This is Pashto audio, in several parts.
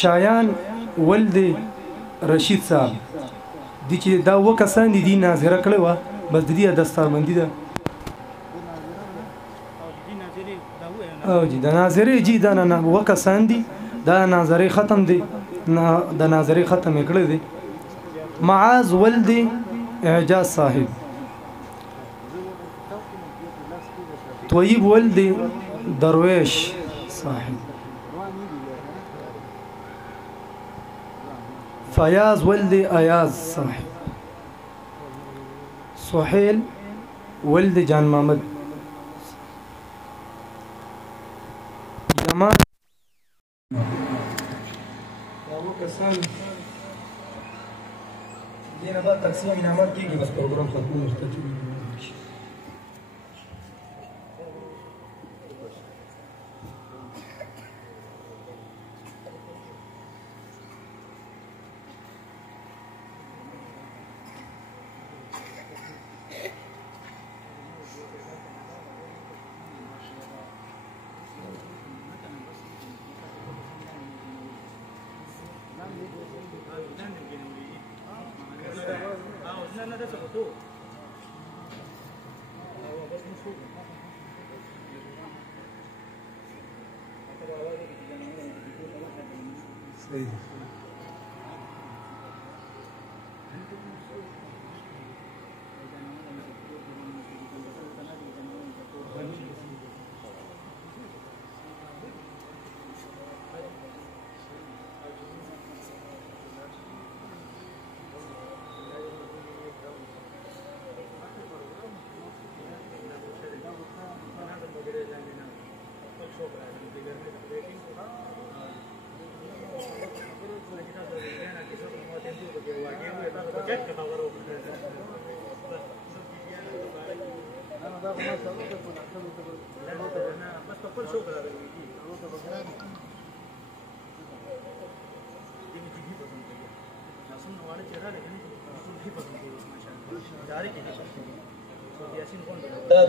شایان ولد رشید صاحب دي چې دا وکسان دي ناظره کړې وه بس د دې دستارمندي ده او جی د ناظرې جی دا نه وکسان دي دا ناظرې ختم دي د ناظرې ختم یې کړی دی معاذ ولد اعجاز صاحب طيب ولد درويش صاحب فياض ولد اياز صاحب سهيل ولد جان محمد جمال کسان دینه بعد تقسیم انعامات کیږي بس پروګرام ختم مختتم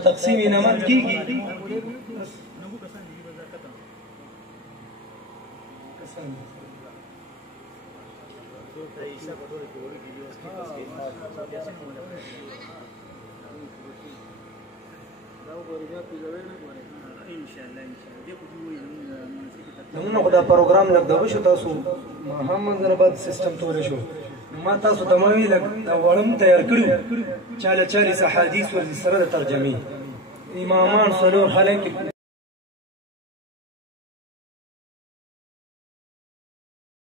تقسیم انعامات کیږي نو خدا پروګرام لګ دغه شو تاسو محمد زنباد سیستم تور شو ما تاسو تمامي لګ وړم تیار کړو چاله 40 احادیث ور سره ترجمه امامان صلو خلک